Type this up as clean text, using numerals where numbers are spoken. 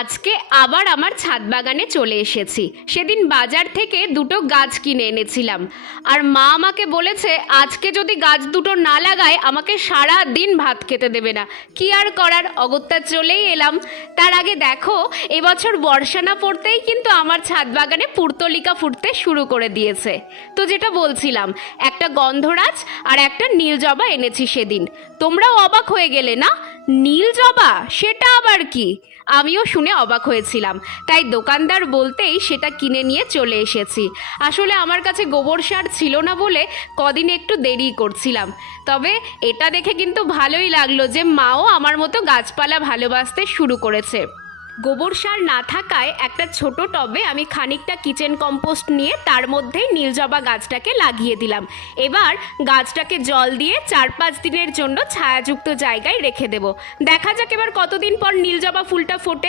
আজকে আবার আমার ছাদ বাগানে চলে এসেছি। সেদিন বাজার থেকে দুটো গাছ কিনে এনেছিলাম, আর মা আমাকে বলেছে আজকে যদি গাছ দুটো না লাগায় আমাকে সারা দিন ভাত খেতে দেবে না। কি আর করার, অগত্যা চলেই এলাম। তার আগে দেখো, এবছর বর্ষা না পড়তেই কিন্তু আমার ছাদ বাগানে পুর্তলিকা ফুটতে শুরু করে দিয়েছে। তো যেটা বলছিলাম, একটা গন্ধরাজ আর একটা নীল জবা এনেছি সেদিন। তোমরাও অবাক হয়ে গেলে না? নীল জবা, সেটা আবার কি? আমিও শুনে অবাক হয়েছিলাম, তাই দোকানদার বলতেই সেটা কিনে নিয়ে চলে এসেছি। আসলে আমার কাছে গোবর সার ছিল না বলে কদিন একটু দেরি করছিলাম। তবে এটা দেখে কিন্তু ভালোই লাগলো যে মাও আমার মতো গাছপালা ভালোবাসতে শুরু করেছে। গোবর সার না থাকায় একটা ছোট টবে আমি খানিকটা কিচেন কম্পোস্ট নিয়ে তার মধ্যেই নীলজবা গাছটাকে লাগিয়ে দিলাম। এবার গাছটাকে জল দিয়ে 4-5 দিনের জন্য ছায়াযুক্ত জায়গায় রেখে দেব। দেখা যাক এবার কতদিন পর নীলজবা ফুলটা ফোটে।